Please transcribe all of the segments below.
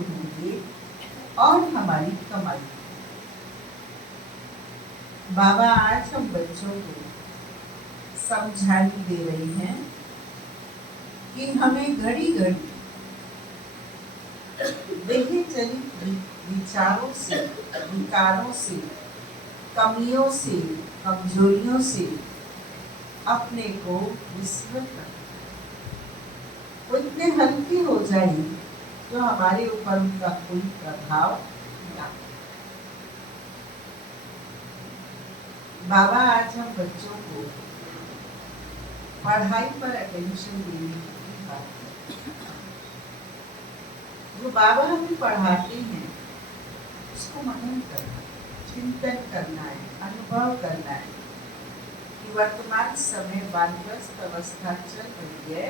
होंगे और हमारी कमाई। बाबा आज हम बच्चों को समझाई दे रही हैं कि हमें घड़ी घड़ी देह चलित विचारों से, विकारों से, कमियों से, कमजोरियों से अपने को विस्मृत रखना। वो इतने हल्के हो जाए जो हमारे ऊपर उनका कोई प्रभाव ना। बाबा आज हम बच्चों को पढ़ाई पर अटेंशन देने की बात करते हैं। जो बाबा हमें पढ़ाते हैं उसको मनन करना, चिंतन करना है, अनुभव करना है कि वर्तमान समय वानप्रस्थ अवस्था चल रही है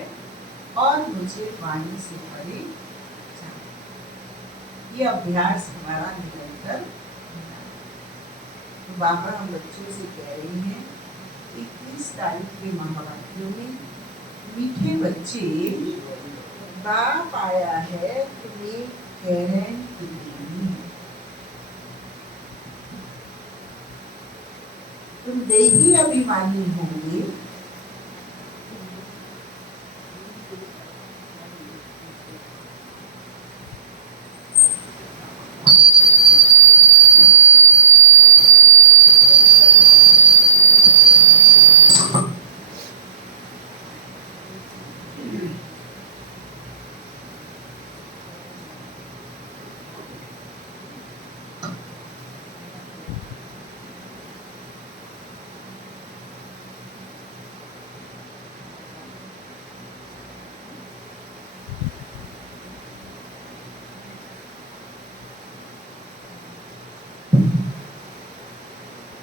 और मुझे वाणी से परे जाना। ये अभ्यास हमारा निरंतर होना। तो बाबा हम बच्चों से कह रही हैं 21 तारीख के महावाक्यों में, मीठे बच्चे बाप आया है तुम्हें कहरन देनी, तुम देही अभिमानी होंगे,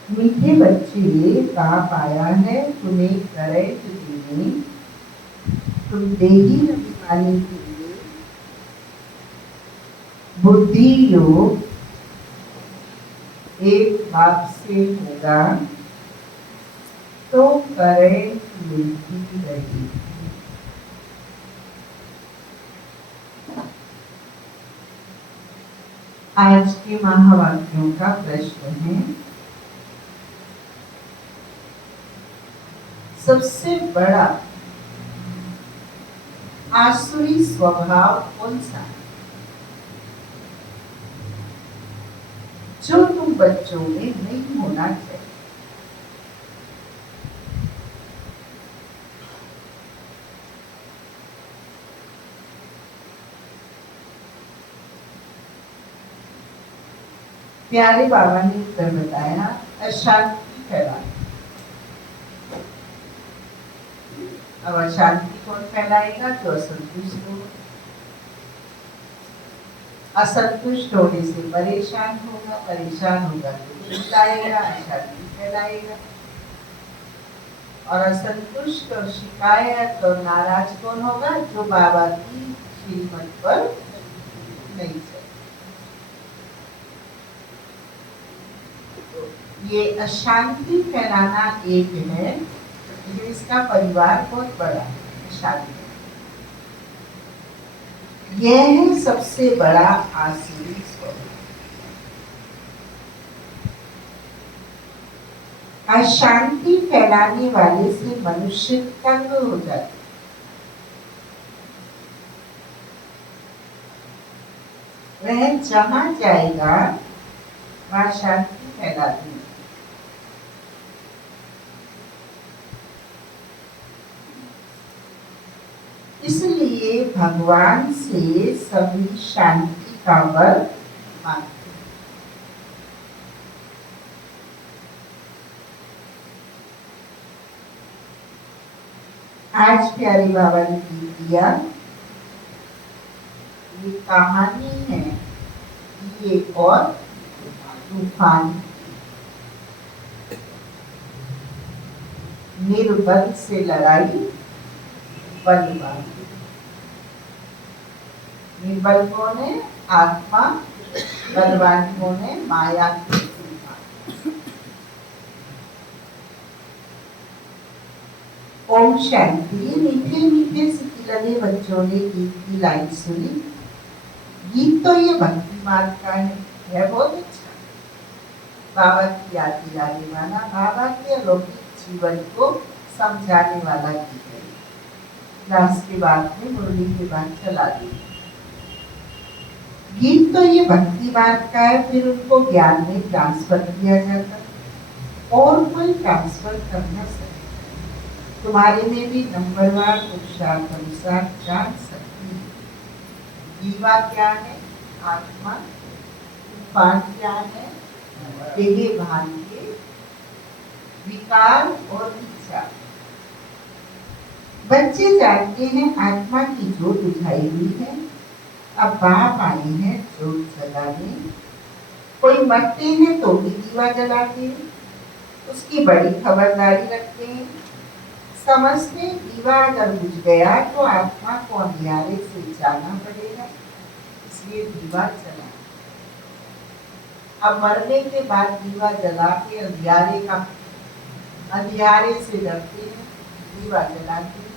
मीठे बच्चे बाप आया है तुम्हें करैट देने, तुम देही अभिमानी के लिए बुद्धि योग एक बाप से होगा तो करैट मिलती रहेगी। आज के महावाक्यों का प्रश्न है, सबसे बड़ा आसुरी स्वभाव कौन सा है जो तुम बच्चों में नहीं होना चाहिए? प्यारे बाबा ने उत्तर बताया, अशांति फैलाना। अब अशांति कौन फैलाएगा? जो असंतुष्ट होगा। असंतुष्ट होने से परेशान होगा, परेशान होगा तो चिल्लाएगा, अशांति फैलाएगा। और असंतुष्ट और शिकायत और नाराज कौन होगा? जो बाबा की श्रीमत पर नहीं चले। ये अशांति फैलाना एक है, इसका परिवार बहुत बड़ा है। शादी यह है सबसे बड़ा आसुरी स्वभाव। अशांति फैलाने वाले से मनुष्य तंग हो जाता है। वह जहां जाएगा वहां शांति फैलाती है। इसलिए भगवान से सभी शांति का वर मांगते हैं। आज प्यारे बाबा ने दिया, ये कहानी है ये और तूफान। निर्बल से लड़ाई बलवान। निर्बल कौन है? आत्मा। बलवान कौन है? माया की तूफान। ओम शांति। मीठे मीठे सिकिलने बच्चों ने गीत की लाइन सुनी। गीत तो ये भक्ति मार्ग का है बहुत अच्छा। बाबा की याद दिलाने वाला, बाबा के अलौकिक जीवन को समझाने वाला गीत है। लास्ट के बाद में मुरली के बाद चला दी। गीत तो ये भक्ति मार्ग का है, फिर उनको ज्ञान में ट्रांसफर किया जाता है और कोई ट्रांसफर करना सकता। तुम्हारे में भी नंबरवार पुरुषार्थ अनुसार जान सकती है। जीवा क्या है? आत्मा। तूफान क्या है? देह भान के विकार और इच्छा। बच्चे जानते हैं आत्मा की जोत बुझाई हुई है, अब बाप आए हैं जोत जलाने। कोई मरते हैं तो भी दीवा जलाते हैं, उसकी बड़ी खबरदारी रखते हैं। समझते दीवा अगर बुझ गया तो आत्मा को अंधियारे से जाना पड़ेगा, इसलिए दीवा जला। अब मरने के बाद दीवा जला के अंधियारे से डरते हैं, दीवा जलाते हैं।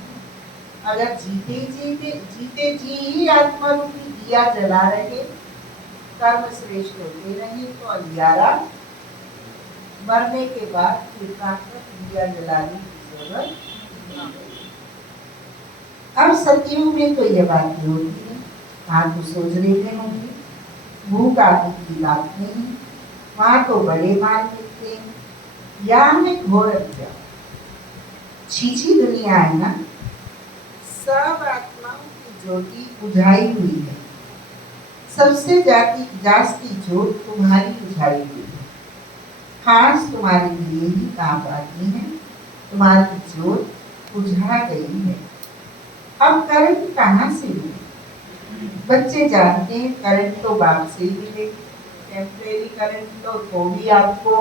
अगर जीते जी ही आत्मा रूपी दिया जला रहे, कर्म श्रेष्ठ होते रहे, तो अंधियारा मरने के बाद फिर दिया जलाने की जरूरत नहीं। अब सतयुग में तो ये बातें होती है, हाँ तो सोच रहे होंगे भूख आदि की बात नहीं, वहां तो बड़े माल मिलते हैं, या में घोर हत्या छीछी दुनिया है ना। सब आत्माओं की ज्योति बुझाई हुई है, सबसे जास्ती ज्योत तुम्हारी बुझाई हुई है। खास तुम्हारे लिए ही काम आती है, तुम्हारी ज्योत बुझा गई है। अब करंट कहाँ से मिले? बच्चे जानते हैं करंट तो बाप से ही मिले। टेम्परेरी करंट तो भी आपको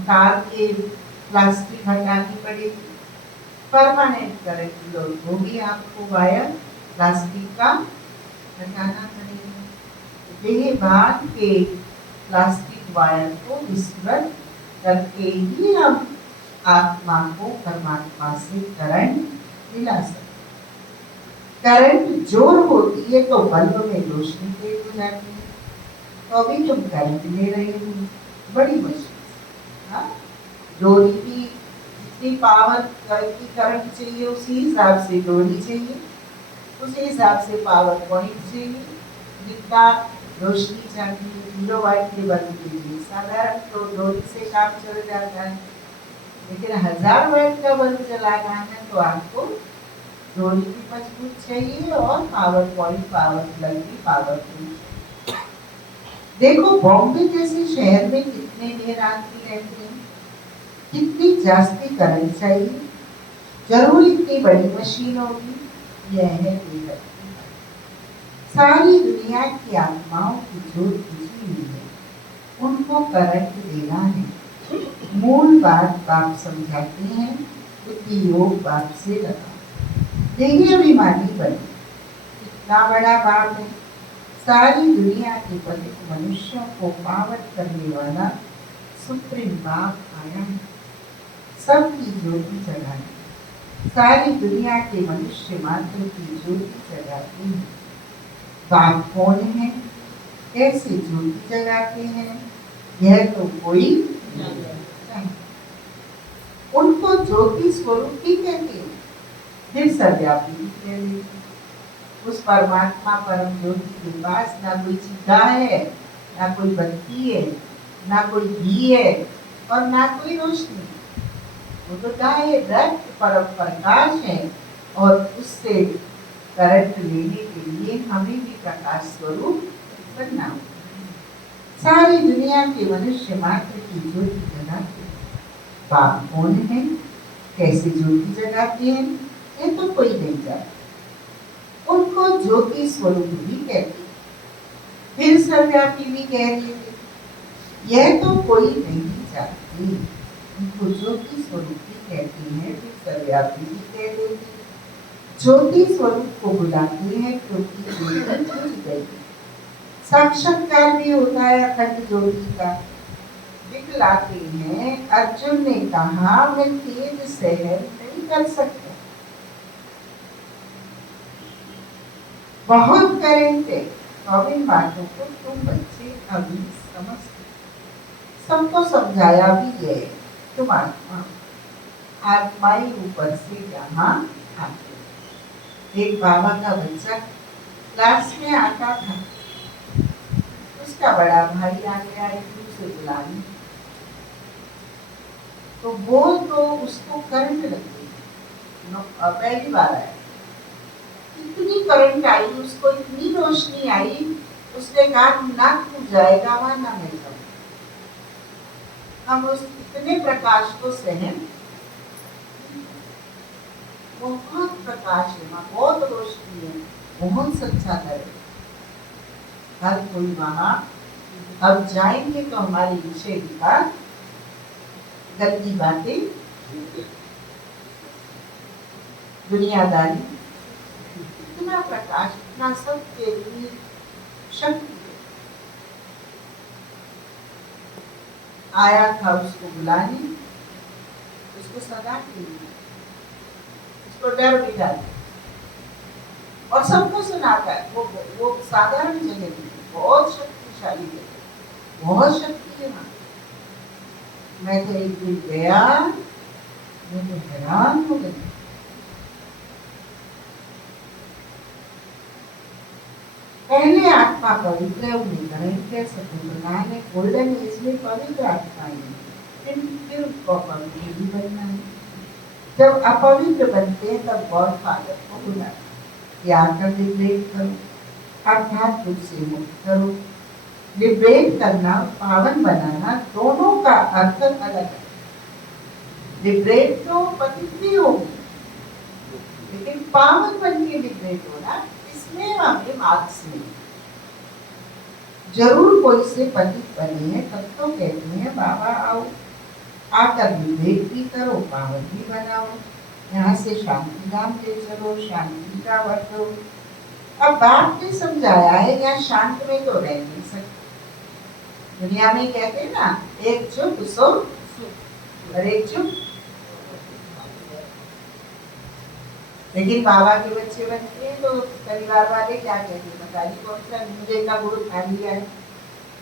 तार के प्लास्टिक हटानी पड़ेगी। परमानेंट करंट लो तो भी आपको वायर प्लास्टिक का हटाना पड़ेगा। देह भान के प्लास्टिक वायर को विस्मृत करके ही हम आत्मा को परमात्मा से करंट दिला सकते। करंट जोर होती है तो बल्ब में रोशनी तेज हो जाती है, तो अभी तुम करंट ले रहे हो बड़ी मशीन। हाँ, डोरी भी जितनी पावर की करंट चाहिए उसी हिसाब से डोरी चाहिए, उसी हिसाब से पावर पॉइंट चाहिए। जितना रोशनी चाहिए 0 वाट के बल्ब के लिए साधारण तो डोरी से काम चल जाता है, लेकिन 1000 वाट का बल्ब जलाना है तो आपको डोरी भी मजबूत चाहिए और पावर पॉइंट पावर प्लग भी पावरफुल। देखो बॉम्बे जैसे शहर में कितने देर आती रहती है, कितनी जास्ती करंट चाहिए, जरूर इतनी बड़ी मशीन होगी। यह है बेहद। सारी दुनिया की आत्माओं की जोत बुझी हुई है, उनको करंट देना है। मूल बात बाप समझाते हैं, उपयोग बाप से लगा। देखिए अभिमानी बने, इतना बड़ा बाप है, सारी दुनिया के पतित मनुष्यों को पावन करने वाला सुप्रीम बाप आया है, सबकी ज्योति जगाने। सारी दुनिया के मनुष्य मात्र की ज्योति जगाते हैं। बाप कौन है, कैसे ज्योति जगाते हैं, यह तो कोई नहीं। उनको ज्योति स्वरूप ही कहते हैं, फिर सर्वव्यापी भी कह देते हैं। उस परमात्मा परम ज्योति के पास ना कोई चिता है, ना कोई बत्ती है, ना कोई घी है और ना कोई रोशनी। वो तो डायरेक्ट परम प्रकाश है और उससे करंट लेने के लिए हमें भी प्रकाश स्वरूप बनना होगा। सारी दुनिया के मनुष्य मात्र की ज्योति जगाते हैं। बाप कौन है, कैसे ज्योति जगाते हैं, ये तो कोई नहीं जानता। उनको ज्योति स्वरूप भी कहते हैं, फिर सर्वव्यापी भी कह देते, यह तो कोई नहीं जानते। उनको ज्योति स्वरूप भी कहते हैं, फिर सर्वव्यापी भी कह देते। ज्योति स्वरूप को बुलाते हैं क्योंकि ज्योति बुझ गई। साक्षात्कार भी होता है अखंड ज्योति का। दिखलाते हैं, अर्जुन ने कहा मैं तेज सहन नहीं कर सकता। बहुत करेंगे तो इन बातों को तुम बच्चे अभी समझते। सबको समझाया भी है, तुम आत्माई ऊपर से यहाँ आते। एक बाबा का बच्चा क्लास में आता था, उसका बड़ा भाई आगे आए उसे बुलाने, तो वो तो उसको करंट लग गई। पहली बार आया, इतनी करंट आई उसको, इतनी रोशनी आई, उसने कहा ना तू जाएगा वहां ना मैं जाऊंगा। हम उस इतने प्रकाश को सहन, बहुत प्रकाश है वहां, बहुत रोशनी है, बहुत सच्चा है। हर कोई वहां अब जाएंगे तो हमारे विषय का गंदी बातें, दुनियादारी, इतना प्रकाश, इतना सबके लिए शक्ति आया था उसको बुलाने, उसको सदा के लिए, उसको डर भी डाल और सबको सुनाता है। वो साधारण जगह नहीं, बहुत शक्तिशाली है, बहुत शक्ति है वहां। मैं तो एक दिन गया, मैं तो हैरान हो गई। पहले आत्मा पवित्र बनाने गोल्डन एज में पवित्र आत्मा है, फिर उसको पवित्र भी बनना है। जब अपवित्र बनते हैं तब गॉड फादर को बुला आकर लिबरेट करो, अर्थात रूप से मुक्त करो। लिबरेट करना, पावन बनाना, दोनों का अर्थ अलग है। लिबरेट तो पवित्र होगी, लेकिन पावन बन के लिबरेट होना, इसमें हमें मार्क्स नहीं। जरूर कोई से पतित बने हैं तब तो कहते हैं बाबा आओ, आकर लिबरेट भी करो, पावन भी बनाओ, यहाँ से शांति धाम ले चलो, शांति का वर्तो। अब बाप ने समझाया है यहाँ शांत में तो रह नहीं सकते। दुनिया में कहते हैं ना, एक चुप सो और एक चुप। लेकिन बाबा के बच्चे बनते हैं तो परिवार वाले क्या कहते हैं, बताइए कौन सा मुझे का गुरु खा लिया है,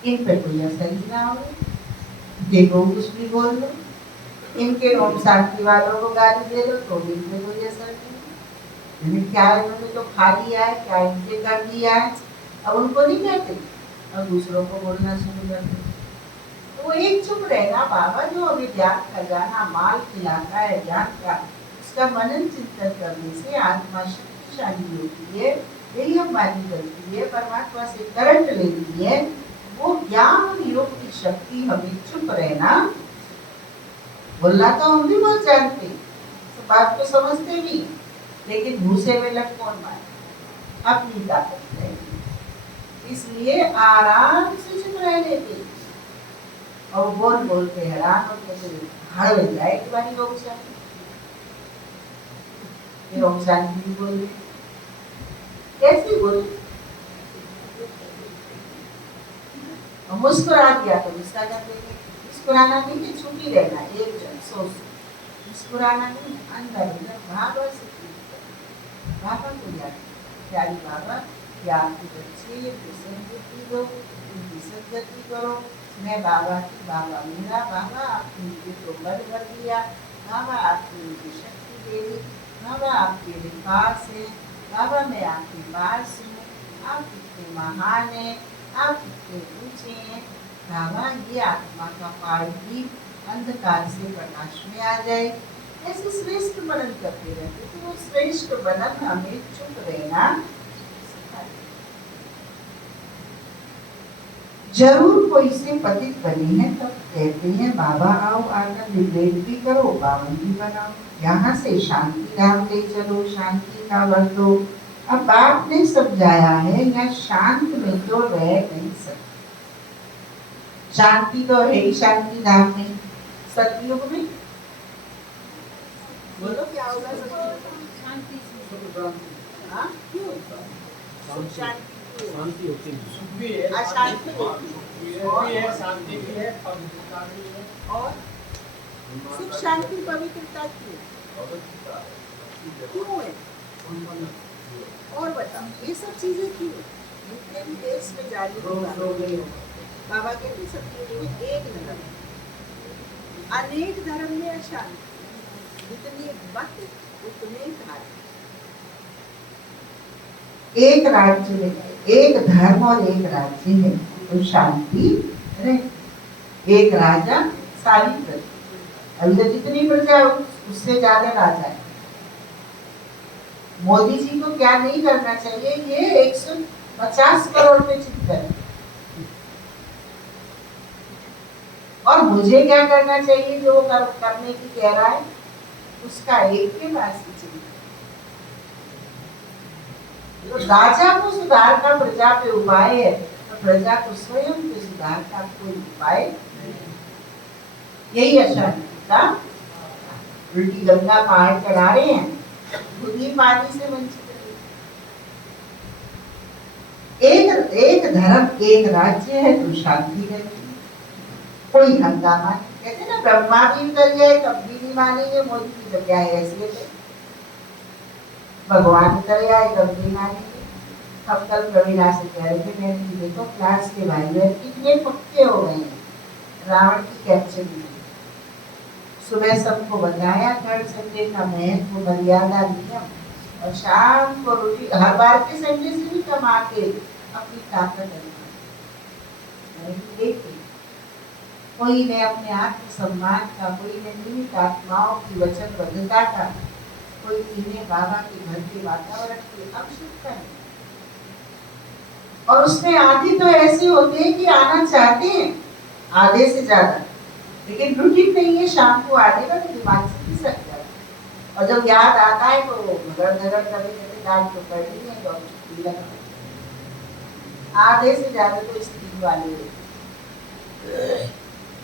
इन पे कोई असर ही ना हो, देखो कुछ भी बोल लो, इनके ओम शांति वालों को गाली दे दो तो इन पे कोई असर नहीं। क्या इन्होंने तो खा लिया है, क्या इनके कर दिया है, अब उनको नहीं कहते और दूसरों को बोलना शुरू कर देते। तो एक चुप रहना, बाबा जो हमें ज्ञान खजाना माल खिलाता है ज्ञान का, उसका मनन चिंतन करने से आत्मा शक्तिशाली होती है। यही हमारी गलती है, परमात्मा से करंट लेनी है, वो ज्ञान योग की शक्ति हमें चुप रहना। बोलना तो हम भी बहुत जानते, तो बात को समझते भी, लेकिन भूसे में लग कौन मारे, अपनी ताकत रहेगी, इसलिए आराम से चुप रह लेते और बोल बोल के हैरान होते थे, हड़ लग जाए कि बारी लोग शांति भी बोले, कैसे बोले, मुस्कुरा दिया तो गुस्सा कर देंगे। मुस्कुराना नहीं है, छुपी रहना, एक जन सोच मुस्कुराना नहीं, अंदर अंदर बाबा से बाबा को याद, प्यारी बाबा कि आपके बच्चे संगति दो, उनकी संगति करो, मैं बाबा की, बाबा मेरा, बाबा आपने मुझे तो बल कर दिया, बाबा आपने मुझे शक्ति दे दी, बाबा आपके पास है, बाबा मैं आपके पास हूँ, आप कितने महान हैं, आप कितने ऊंचे हैं। बाबा ये आत्मा का पार्टी अंधकार से प्रकाश में आ जाए, ऐसे श्रेष्ठ बनन करते रहते, तो वो श्रेष्ठ बनन हमें चुप रहना। जरूर कोई से पतित बने हैं तब कहते हैं बाबा आओ, आकर लिबरेट भी करो, पावन भी बनाओ, यहाँ से शांति धाम ले चलो, शांति का वर्तो। अब बाप ने समझाया है यहाँ शांत में तो रह नहीं सकते, शांति तो है ही शांति धाम में, सतयुग में बोलो क्या होगा, शांति शांति होती है, अशांति शांति भी है, पवित्रता भी है, और सुख शांति पवित्रता क्यों है? और बताओ ये सब चीजें क्यों? जितने भी देश में जाने की बात है, बाबा कहते सतयुग में एक धर्म, अनेक धर्म में अशांति, जितनी मत उतने धार्मिक। एक राज्य में एक धर्म और एक राज्य है तो शांति रहे। एक राजा सारी प्रजा, अभी तो जितनी प्रजा उससे ज्यादा राजा है। मोदी जी को क्या नहीं करना चाहिए, ये 150 करोड़ पे चिंतन, और मुझे क्या करना चाहिए जो वो करने की कह रहा है, उसका एक के पास की चिंतन। तो राजा को सुधार का प्रजा पे उपाय है, तो प्रजा को स्वयं के सुधार का कोई उपाय नहीं। यही अशांति का। उल्टी गंगा पहाड़ चढ़ा रहे हैं, खुद ही पानी से वंचित है। एक धर्म एक राज्य है तो शांति रहती है, कोई हंगामा। कहते ना ब्रह्मा भी कर जाए तब भी नहीं मानेंगे, मोदी की तो क्या हैसियत है, भगवान कर आए तब भी मानेंगे। हम कल प्रवीणा से कह रहे थे, मैंने देखो क्लास के भाई बहन कितने पक्के हो गए हैं रावण की कैप्चर में। सुबह सबको बताया थर्ड संडे का महत्व, मर्यादा, नियम, और शाम को रोटी हर बार के संडे से भी कमा के अपनी ताकत देखी। कोई ने अपने आत्मसम्मान का, कोई ने निमित आत्माओं की वचनबद्धता का, कोई इन्हें बाबा के घर के वातावरण की आवश्यकता है। और उसमें आधे तो ऐसे होते हैं कि आना चाहते हैं, आधे से ज्यादा, लेकिन रूटीन नहीं है, शाम को आने का तो दिमाग से भी सक जाता है। और जब याद आता है तो घगड़ घगड़ करते डाल तो पड़ रही है, तो छुट्टी लगा। आधे से ज्यादा तो स्त्री वाले,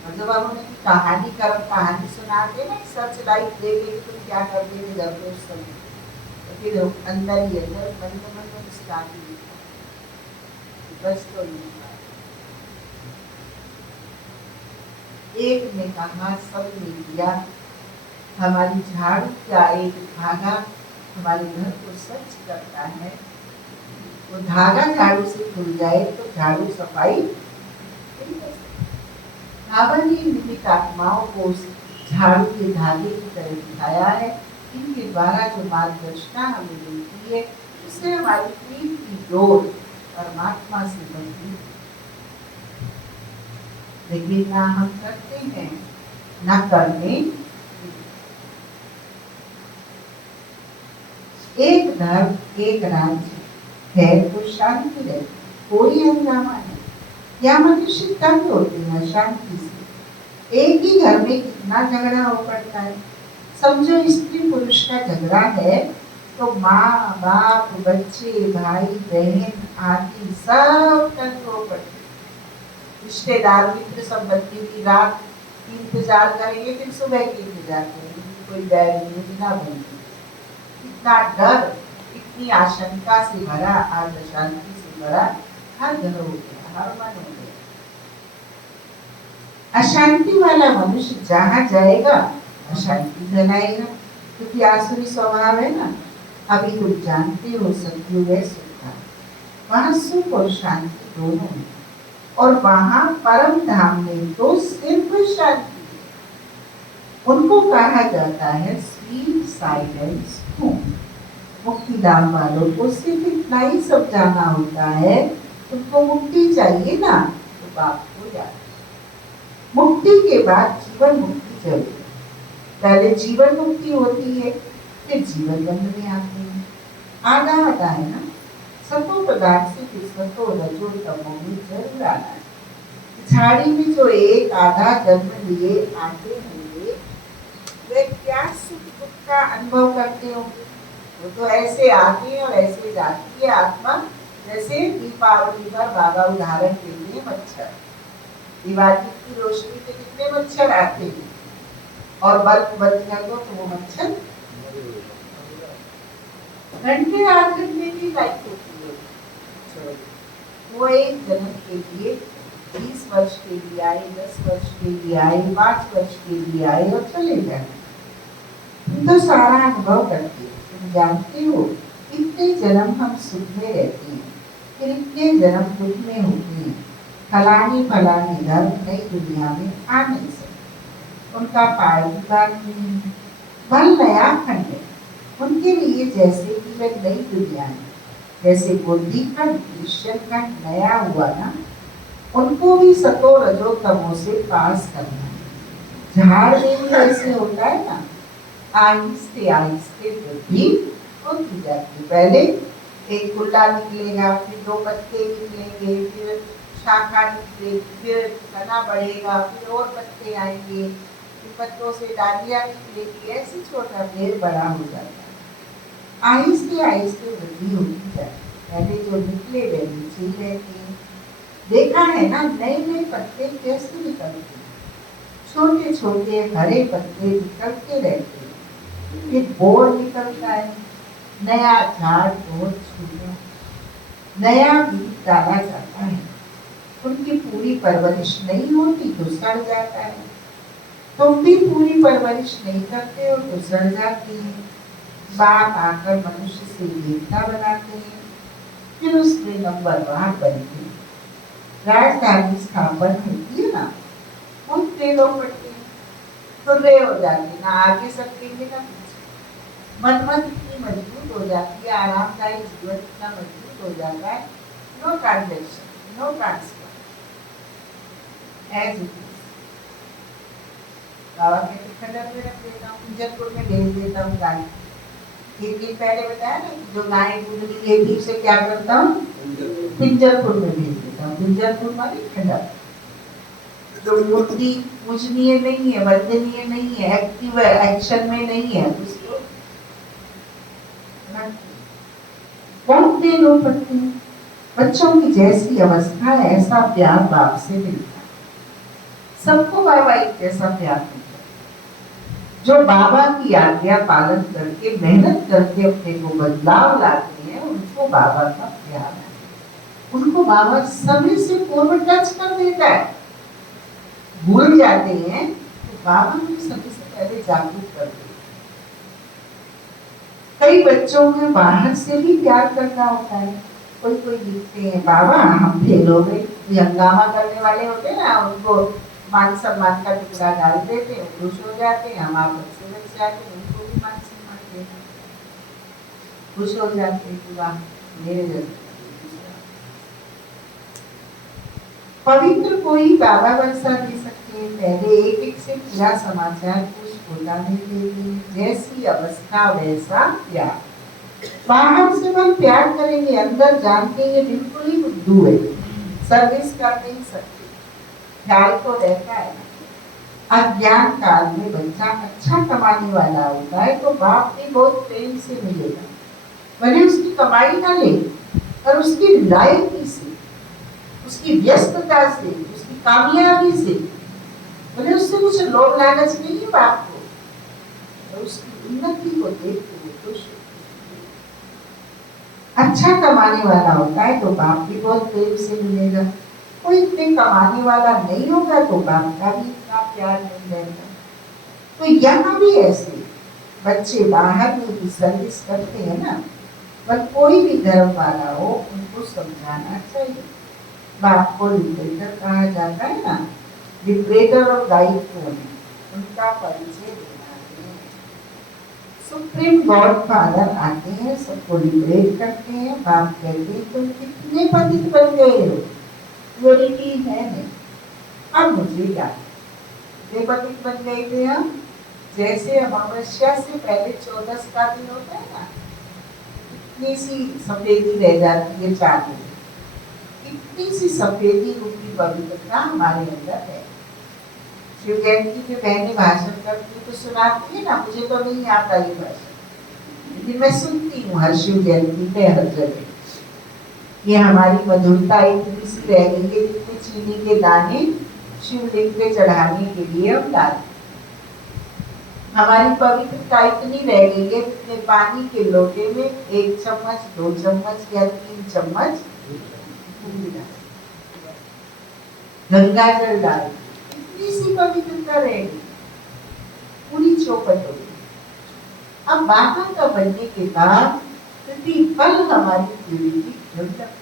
मतलब हम उन्हें कहानी सुनाते ना, सर्च लाइट दे के तुम क्या करते थे घर पे उस समय, तो फिर अंदर ही अंदर मन में मुस्कुराती बस तो नहीं। एक ने कहा, सब ने दिया, हमारी झाड़ू का एक धागा हमारे घर को स्वच्छ करता है। वो धागा झाड़ू से खुल जाए तो झाड़ू सफाई। बाबा ने निमित्त आत्माओं को उस झाड़ू के धागे की तरह दिखाया है। इनके द्वारा जो मार्गदर्शना हमें मिलती है, उससे हमारी प्रेम की डोर परमात्मा से बनती है। लेकिन ना हम करते हैं, ना करने। एक धर्म एक राज्य है तो शांति रहे, कोई हंगामा नहीं। या मनुष्य तंग होते हैं शांति से। एक ही घर में कितना झगड़ा हो पड़ता है। समझो स्त्री पुरुष का झगड़ा है तो माँ बाप बच्चे भाई बहन आदि सब तंग हो पड़ते। रिश्तेदार मित्र संबंधी की रात की इंतजार करेंगे, फिर सुबह की इंतजार करेंगे, कोई बैड न्यूज ना बने। इतना डर, इतनी आशंका से भरा, आज अशांति से भरा हर घर हो गया, हर मन हो गया। अशांति वाला मनुष्य जहाँ जाएगा अशांति फैलाएगा, क्योंकि आसुरी स्वभाव है ना। अभी तुम जानते हो सतयुग है सुख का, वहाँ सुख और शांति दोनों है, और वहाँ परम धाम में तो सिर्फ शांति है। उनको कहा जाता है स्वीट साइलेंस होम। मुक्ति धाम वालों को सिर्फ इतना ही समझाना होता है, तुमको मुक्ति चाहिए ना तो बाप हो जाए। मुक्ति के बाद जीवन मुक्ति जरूरी। पहले जीवन मुक्ति होती है, फिर जीवन बंध में आते हैं। आधा आधा है ना, सतो पदार्थ से फिर सतो रजो तमो में जरूर आना है। झाड़ी में जो एक आधा जन्म लिए आते होंगे, वे क्या सुख दुख का अनुभव करते होंगे। वो तो ऐसे आती है और ऐसे जाती है आत्मा, जैसे दीपावली पर बाबा उदाहरण के लिए मच्छर। दिवाली की रोशनी पे कितने मच्छर आते हैं, और बल्ब बंद कर दो तो वो मच्छर घंटे 8 घंटे की लाइफ होती है। वो एक जन्म के लिए 20 वर्ष के लिए आए, 10 वर्ष के लिए आए, 5 वर्ष के लिए आए और चले जाए। तो सारा अनुभव करती है। तुम जानते हो इतने जन्म हम सुख में रहते हैं, फिर इतने जन्म दुख में होते हैं, फलानी फलानी धर्म नई दुनिया में आ नहीं सकते, उनका पाय भी बात नहीं है, वह नया खंड है उनके लिए, जैसे कि वह नई दुनिया है। जैसे बुद्धि खंड क्रिश्चियन खंड नया हुआ ना, उनको भी सतो रजो तमो से पास करना है। झाड़ में ऐसे होता है ना, आहिस्ते आहिस्ते वृद्धि होती जाती है। पहले एक गुल्ला निकलेगा, फिर 2 पत्ते निकलेंगे, फिर शाखा निकलेगी, फिर तना बढ़ेगा, फिर और पत्ते आएंगे, फिर पत्तों से डालियां निकलेगी, ऐसे छोटा पेड़ बड़ा हो जाता है। आहिस्ते आहिस्ते वृद्धि होती जाती है। पहले जो निकले वे नीचे ही रहते हैं। देखा है ना, नए नए पत्ते कैसे निकलते हैं, छोटे छोटे हरे पत्ते निकलते रहते हैं, फिर बोर निकलता है, नया झाड़ बहुत छूटा, नया बीज डाला जाता है। उनकी पूरी परवरिश नहीं होती तो सड़ जाता है। तुम भी पूरी परवरिश नहीं करते हो तो सड़ जाती है। बाप आकर मनुष्य से देवता बनाते हैं, फिर उसमें नंबरवार बनते हैं। राजधानी स्थापन होती है ना, उनके लोग बढ़ते हैं, खुले हो जाते हैं, ना आगे सकेंगे ना पीछे। मनमत इतनी मजबूत हो जाती है, आरामदायक जीवन इतना मजबूत हो जाता है, no transaction, no transfer, as it is. बाबा कहते खंडर में रख देता हूँ, जयपुर में भेज देता हूँ गाय। एक दिन पहले बताया ना, जो गाय दूध ली एक दिन से क्या करता हूँ, पिंजरपुर में भेज देता हूँ। पिंजरपुर मानी खंडर, जो मूर्ति पूजनीय नहीं है, वंदनीय नहीं है, एक्टिव एक्शन में नहीं है, उसको कौन दे लो पड़ते हैं। बच्चों की जैसी अवस्था है ऐसा प्यार बाप से मिलता है। सबको बाबा एक जैसा प्यार मिलता है। जो बाबा की आज्ञा पालन करके मेहनत करके अपने को बदलाव लाते हैं, उनको बाबा का प्यार है। उनको बाबा समय से पूर्व टच कर देता है। भूल जाते हैं तो बाबा उन्हें समय से पहले जागरूक कर देते। कई बच्चों में बाहर से भी प्यार करना होता है। कोई कोई लिखते हैं बाबा हम फेल हो गए, हंगामा करने वाले होते हैं ना, उनको मान सम्मान का टुकड़ा डाल देते हैं, खुश हो जाते हैं, हम आपस से बच जाते हैं, उनको भी मान सम्मान देते हैं, खुश हो जाते हैं कि वाह मेरे जैसे। पवित्र कोई बाबा वर्षा दे सकते हैं। पहले एक एक से पूरा समाचार कुछ बोला नहीं देंगे, जैसी अवस्था वैसा प्यार। बाहर से हम प्यार करेंगे, अंदर जानते ये बिल्कुल ही बुद्धू है, सर्विस कर नहीं सकते। ख्याल तो रहता है ना। अज्ञान काल में बच्चा अच्छा कमाने वाला होता है तो बाप भी बहुत प्रेम से मिलेगा, भले उसकी कमाई ना ले, पर उसकी लायकी से, उसकी व्यस्तता से, उसकी कामयाबी से, भले उससे कुछ लोभ लालच नहीं है बाप को, तो उसकी उन्नति को देखते हुए खुश। अच्छा कमाने वाला होता है तो बाप भी बहुत प्रेम से मिलेगा। कोई इतने कमाने वाला नहीं होगा तो बाप का भी इतना प्यार नहीं रहेगा। तो यहाँ भी ऐसे बच्चे बाहर में भी सर्विस करते हैं ना, पर कोई भी धर्म वाला हो उनको समझाना चाहिए। बाप को लिबरेटर कहा जाता है ना, लिबरेटर और गाइड कौन है, उनका परिचय देना है। सुप्रीम गॉड फादर आते हैं, सबको लिबरेट करते हैं। बाप कहते हैं तुम कितने पतित बन गए हो, प्योरिटी है नहीं। अब मुझे याद कितने पतित बन गए थे हम, जैसे अमावस्या से पहले 14 का दिन होता है ना, इतनी सी सफेदी रह जाती है चांद, इतनी सी सफेदी रूपी पवित्रता हमारे अंदर है। शिव जयंती पे बहनें भाषण करती तो सुनाती है ना, मुझे तो नहीं आता ये भाषण, लेकिन मैं सुनती हूँ हर शिव जयंती पे हर जगह। ये हमारी मधुरता इतनी सी रह गई है, जितने चीनी के दाने शिवलिंग पे चढ़ाने के लिए हम डालते। हमारी पवित्रता इतनी रह गई है, जितने पानी के लोटे में 1 चम्मच 2 चम्मच या 3 चम्मच गंगा जल डाल, इतनी सी पवित्रता रहेगी, पूरी चौपट होगी। अब बाबा का बनने के बाद प्रतिपल हमारी प्यूरिटी डेवलप,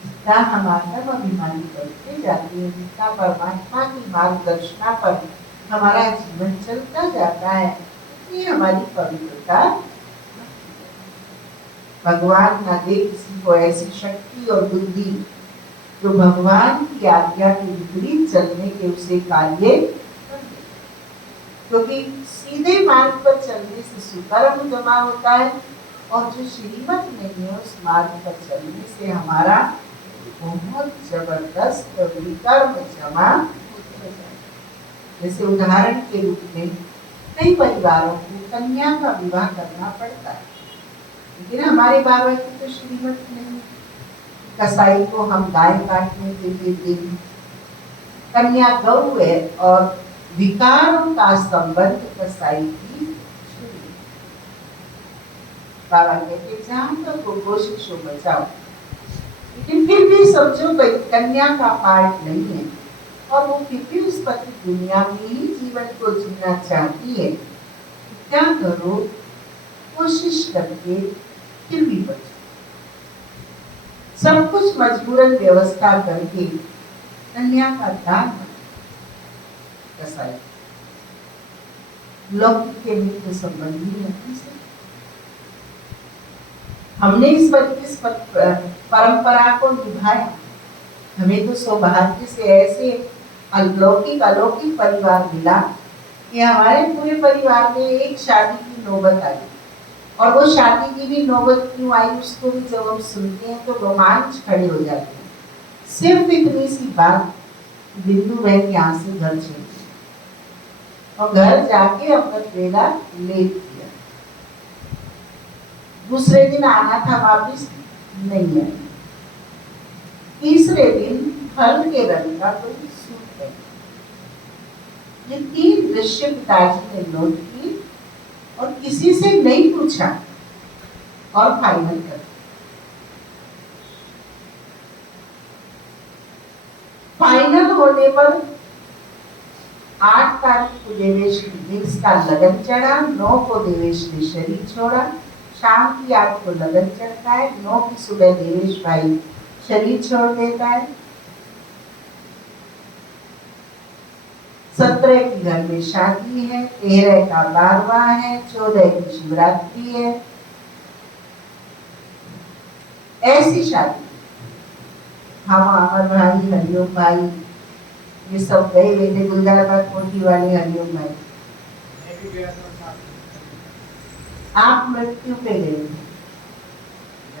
जितना हम आत्म अभिमानी करते जाते हैं, जितना परमात्मा की मार्गदर्शना पर हमारा जीवन चलता जाता है, उतनी हमारी पवित्रता। भगवान ना दे किसी को ऐसी शक्ति और बुद्धि जो भगवान की आज्ञा के विपरीत चलने के उसे कार्य, क्योंकि सीधे मार्ग पर चलने से सुकर्म जमा होता है और जो श्रीमत नहीं है उस मार्ग पर चलने से हमारा बहुत जबरदस्त विकर्म जमा होता है। जैसे उदाहरण के रूप में कई परिवारों को कन्या का विवाह करना पड़ता है, लेकिन हमारे बाबा की तो श्रीमत नहीं। कसाई को हम गाय काटने के लिए दें, कन्या गौ है और विकारों का संबंध कसाई की छुरी। बाबा कहते जहां तक को कोशिश हो बचाओ, लेकिन फिर भी समझो कन्या का पार्ट नहीं है और वो फिर भी उस पति दुनिया में ही जीवन को जीना चाहती है, क्या करो, कोशिश करके फिर भी बचो। सब कुछ मजबूरन व्यवस्था करके कन्या का दान कसाई लौकिक के मित्र संबंधी नहीं से। हमने इस परंपरा को निभाया। हमें तो सौभाग्य से ऐसे अलौकिक परिवार मिला कि हमारे पूरे परिवार में एक शादी की नौबत आई, और वो शादी की भी नौबत क्यों आई उसको भी जब हम सुनते हैं तो रोमांच खड़े हो जाते हैं। सिर्फ इतनी सी बात, बिंदु बहन के यहाँ से घर चली और घर जाके अमृत वेला लेट किया। दूसरे दिन आना था, वापिस नहीं आया। तीसरे दिन फल के रंग का कोई सूट है। ये 3 दृश्य पिताजी ने नोट की और किसी से नहीं पूछा और फाइनल कर। फाइनल होने पर 8 तारीख को देवेश का लगन चढ़ा, 9 को देवेश ने शरीर छोड़ा, शाम की 8 को लगन चढ़ता है, 9 की सुबह देवेश भाई शरीर छोड़ देता है। 17 की घर में शादी है, 13 का 12वां है, 14 की शिवरात्रि है। ऐसी शादी हम अमर भाई, हरिओम भाई, ये सब गए बेटे गुलजाराबाद कोठी वाले हरिओम भाई। आप मृत्यु पे गए।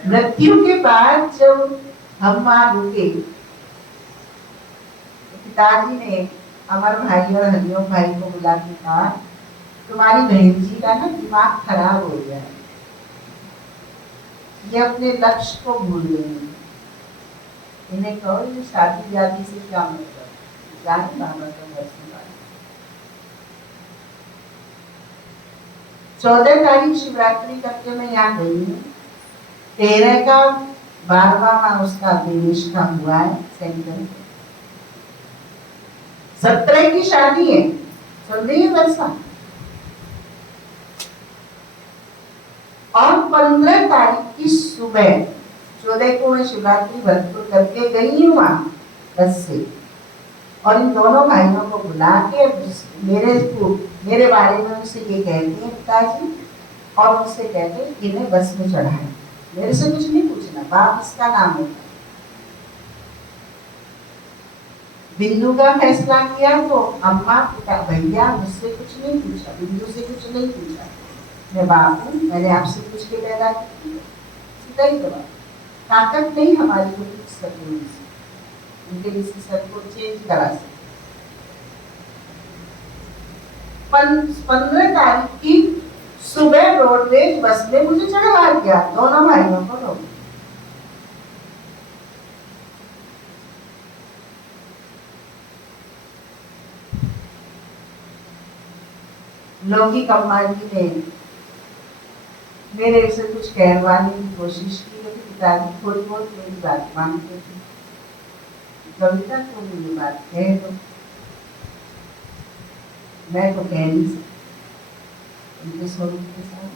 मृत्यु के बाद जब हम वहां रुके, पिताजी ने अमर भाई और हरिओम भाई को बुला के कहा, तुम्हारी बहन जी का ना दिमाग खराब हो गया है, ये अपने लक्ष्य को भूल गई। इन्हें कहो ये शादी व्यादी से क्या मतलब, जाने बाबा का दर्शन। 14 तारीख शिवरात्रि करके मैं यहाँ गई हूँ। 13 का 12वां उसका देवेश का हुआ है सेंटर। 17 की शादी है, चल रही है वर्षा, और 15 तारीख की सुबह, 14 को मैं शिवरात्रि भरतपुर करके गई हूँ वहां बस से, और इन दोनों भाइयों को बुला के मेरे बारे में उनसे ये कहते हैं पिताजी, और उनसे कहते हैं इन्हें बस में चढ़ाए। मेरे से कुछ नहीं पूछना, बाप इसका नाम है। बिंदु का फैसला किया तो अम्मा पिता भैया मुझसे कुछ नहीं पूछा, बिंदु से कुछ नहीं पूछा। मैं बाप हूँ, मैंने आपसे पूछ के पैदा की, सीधा ही जवाब। ताकत नहीं हमारी को कुछ सकती, उनके डिसीजन को चेंज करा सकते। 15 तारीख की सुबह रोडवेज बस में मुझे चढ़वा दिया, दोनों भाइयों को रोक। लौकिक अम्मा जी ने मेरे से कुछ कहवाने की कोशिश की, लेकिन पिताजी थोड़ी बहुत मेरी बात मानते थे। कविता को मेरी बात कह दो, मैं तो कह नहीं सकती उनके स्वरूप के साथ।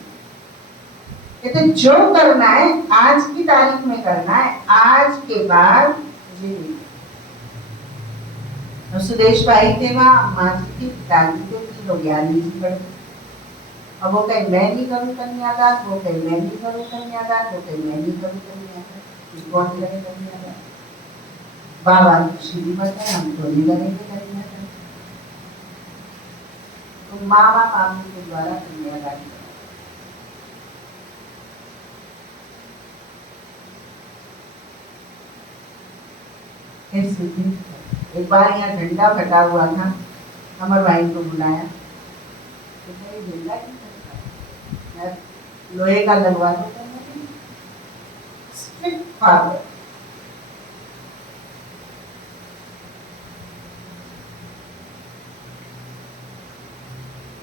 कहते जो करना है आज की तारीख में करना है, आज के बाद मुझे नहीं। सुदेश भाई थे वहाँ, माँ जी थी, पिताजी थे, तीनों ज्ञानी जी पढ़े। अब वो कहे मैं नहीं करूँ कन्यादान, वो कहे मैं नहीं करूँ कन्यादान, वो कहे मैं नहीं करूँ कन्यादान। कौन करे कन्यादान? बाबा श्रीमत है, हम तो नहीं करेंगे कन्यादान। तो मामा मामी के द्वारा कन्यादान करा। ऐसे भी एक बार यहाँ झंडा फटा हुआ था, अमर भाई को बुलाया, तो भाई झंडा क्यों फटा है? लोहे का लगवा दो। स्ट्रिक्ट फादर,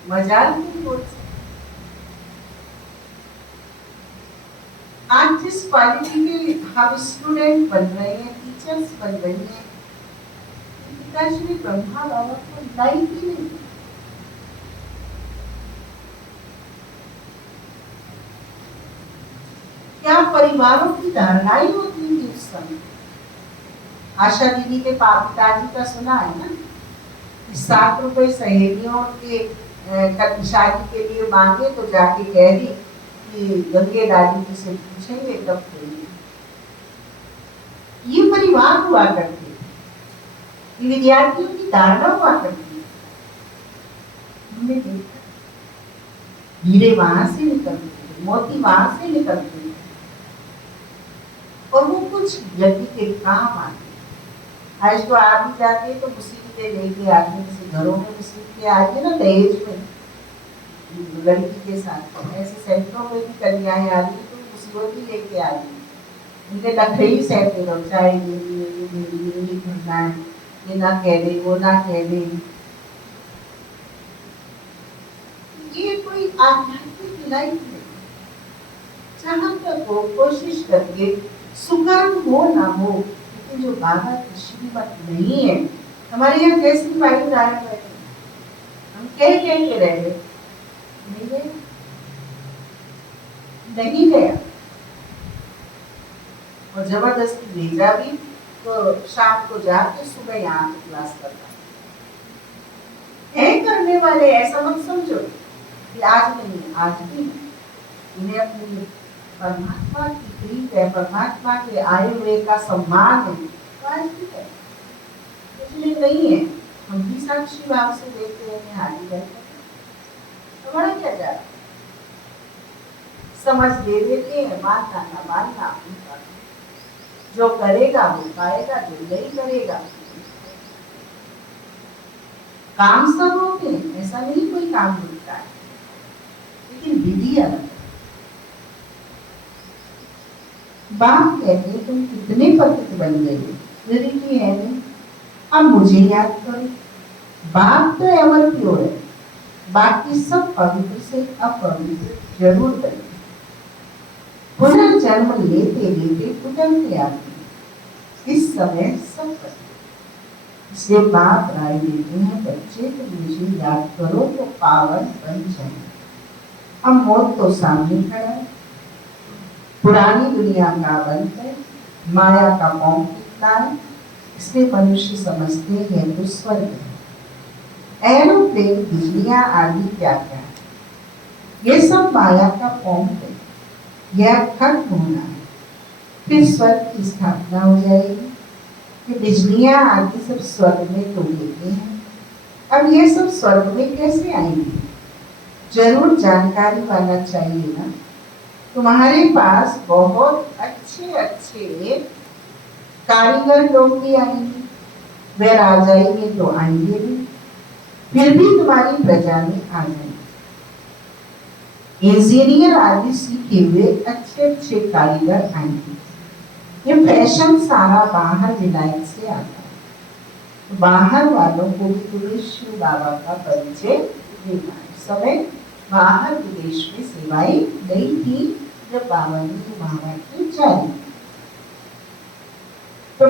मजाक नहीं बोल सकते। आज जिस क्वालिटी के हम स्टूडेंट बन रहे हैं, टीचर्स बन रहे हैं, पिताश्री ब्रह्मा बाबा को लाइफ ही नहीं। क्या परिवारों की धारणाएं होती थी उस समय। आशा दीदी के पिताजी का सुना है ना, 7 रुपए सहेलियों के शादी के लिए मांगे तो जाके कह दी कि गंगे दादी जी से पूछेंगे तब देंगे। ये परिवार हुआ करते, ये विद्यार्थियों की धारणा हुआ करती। हमने देखा हीरे वहां से निकलते थे, मोती वहां से निकलते थे, और वो कुछ यज्ञ के काम आते। आज तो आप भी जाते तो मुसीबतें लेके आते, जैसे घरों में मुसीबतें आती ना दहेज में, लड़की के साथ ऐसे सैकड़ों में भी कन्याएं आती तो मुसीबत ही लेके आती। उनके नखरे ही सहते रहो, चाहे ये करना है, ये ना कह दे, वो ना कह दे। ये कोई आध्यात्मिक लाइफ नहीं। जहां तक हो कोशिश करके सुकर्म हो ना हो, लेकिन जो बाबा की श्रीमत नहीं है। हमारे यहाँ कैसी भाई उदाहरण बैठे, हम कह के रह गए, नहीं गया, और जबरदस्ती भेजा भी तो शाम को जाके सुबह यहाँ पे क्लास करना है। करने वाले ऐसा मत समझो कि आज नहीं, आज भी इन्हें अपनी परमात्मा की प्रीत है, परमात्मा के आए हुए का सम्मान है, तो आज भी है, इसलिए नहीं है। हम भी साक्षी भाव से देखते हैं, हारी गए तो बड़ा क्या जा रहा, समझ दे देते हैं, मानना ना मानना, जो करेगा वो पाएगा, जो नहीं करेगा। काम सब होते हैं, ऐसा नहीं कोई काम मिलता है, लेकिन विधि अलग। बाप कहते तुम कितने पतित बन गए, रियलिटी है नहीं। अब मुझे याद करो, बाप तो एवर प्योर है, बाकी सब पवित्र से अपवित्र जरूर बने। पुनर्जन्म लेते लेते कुटलते आते, इस समय सब बने। इसलिए बाप राय देते हैं, बच्चे तो मुझे याद करो तो पावन बन जाए। अब मौत तो सामने खड़ा है, पुरानी दुनिया का बंद है, माया का कौन कितना है, इसलिए मनुष्य समझते हैं तो स्वर्ग है। एरोप्लेन, बिजलियां आदि क्या क्या है, ये सब माया का कौन है, यह खत्म होना है, फिर स्वर्ग की स्थापना हो जाएगी। ये बिजलियां आदि सब स्वर्ग में तो लेते हैं, अब ये सब स्वर्ग में कैसे आएंगे, जरूर जानकारी वाला चाहिए ना। तुम्हारे पास बहुत अच्छे अच्छे कारीगर लोग भी आएंगे, वे आ जाएंगे तो आएंगे भी, फिर भी तुम्हारी प्रजा में आ जाएंगे। इंजीनियर आदि सीखे हुए अच्छे अच्छे कारीगर आएंगे। ये फैशन सारा बाहर विलायत से आता है, बाहर वालों को भी तुम्हें शिव बाबा का परिचय देना है। समय बाहर विदेश में सेवाएं नहीं थी जब बाबा ने महावाक्य जारी, तो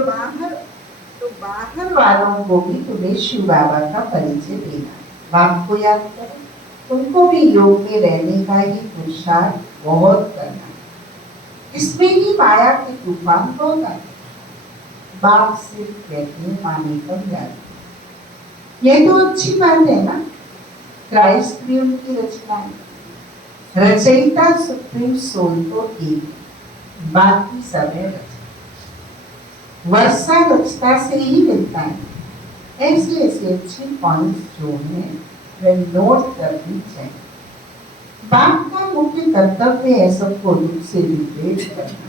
बाहर वालों को भी तुम्हें शिव बाबा का परिचय देना है। बाप को याद करो, तुमको भी योग में रहने का ही पुरुषार्थ बहुत करना है। इसमें ही माया के तूफान बहुत आते। बाप सिर्फ कहते हैं माने पर जाते। ये तो अच्छी बात है ना, क्राइस्ट भी उनकी रचना है। रचयिता सुप्रीम सोल तो एक, बाकी सब है रचना। वर्षा रचना से ही मिलता है। ऐसे ऐसे अच्छे पॉइंट्स जो हैं वे नोट करनी चाहिए। बाप का मुख्य कर्तव्य है सबको दुख से लिबरेट करना।